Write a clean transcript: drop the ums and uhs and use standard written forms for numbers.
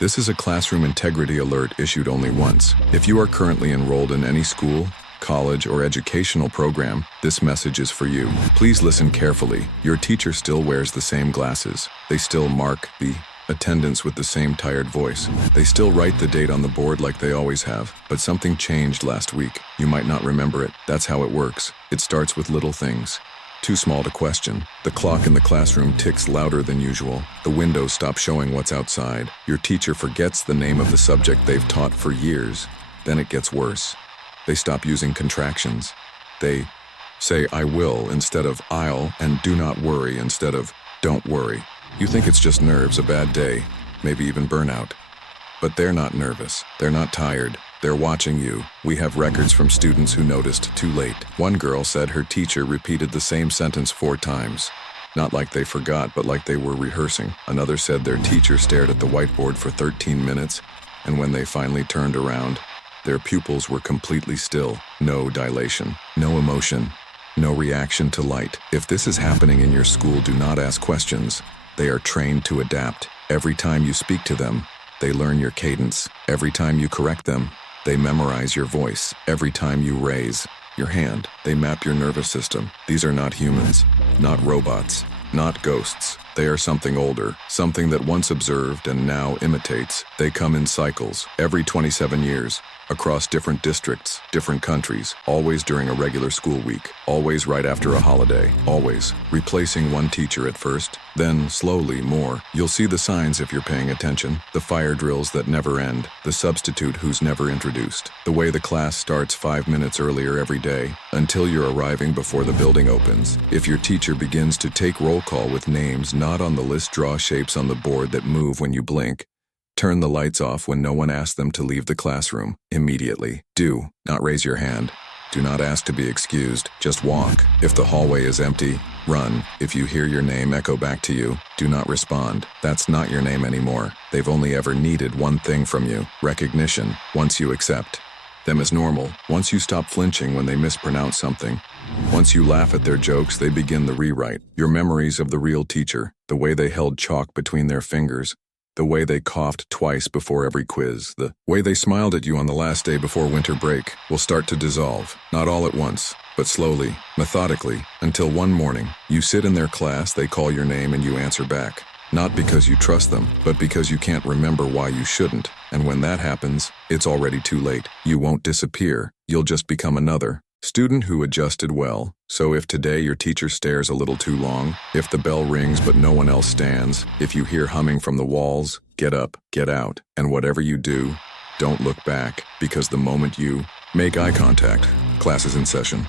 This is a classroom integrity alert issued only once. If you are currently enrolled in any school, college, or educational program, this message is for you. Please listen carefully. Your teacher still wears the same glasses. They still mark the attendance with the same tired voice. They still write the date on the board like they always have. But something changed last week. You might not remember it. That's how it works. It starts with little things. Too small to question. The clock in the classroom ticks louder than usual. The windows stop showing what's outside. Your teacher forgets the name of the subject they've taught for years. Then it gets worse. They stop using contractions. They say I will instead of I'll, and do not worry instead of don't worry. You think it's just nerves, a bad day, maybe even burnout. But they're not nervous. They're not tired. They're watching you. We have records from students who noticed too late. One girl said her teacher repeated the same sentence 4 times. Not like they forgot, but like they were rehearsing. Another said their teacher stared at the whiteboard for 13 minutes, and when they finally turned around, their pupils were completely still. No dilation, no emotion, no reaction to light. If this is happening in your school, do not ask questions. They are trained to adapt. Every time you speak to them, they learn your cadence. Every time you correct them, they memorize your voice. Every time you raise your hand, they map your nervous system. These are not humans, not robots, not ghosts. They are something older, something that once observed and now imitates. They come in cycles, every 27 years, across different districts, different countries, always during a regular school week, always right after a holiday, always replacing one teacher at first, then slowly more. You'll see the signs if you're paying attention, the fire drills that never end, the substitute who's never introduced, the way the class starts 5 minutes earlier every day, until you're arriving before the building opens. If your teacher begins to take roll call with names not on the list, draw shapes on the board that move when you blink, turn the lights off when no one asks them to leave the classroom immediately. Do not raise your hand. Do not ask to be excused. Just walk. If the hallway is empty, run. If you hear your name echo back to you, do not respond. That's not your name anymore. They've only ever needed one thing from you: recognition. Once you accept them as normal, once you stop flinching when they mispronounce something, once you laugh at their jokes, they begin the rewrite. Your memories of the real teacher, the way they held chalk between their fingers, the way they coughed twice before every quiz, the way they smiled at you on the last day before winter break, will start to dissolve. Not all at once, but slowly, methodically, until one morning, you sit in their class, they call your name, and you answer back. Not because you trust them, but because you can't remember why you shouldn't. And when that happens, it's already too late. You won't disappear. You'll just become another student who adjusted well. So if today your teacher stares a little too long, if the bell rings but no one else stands, if you hear humming from the walls, get up, get out, and whatever you do, don't look back, because the moment you make eye contact, class is in session.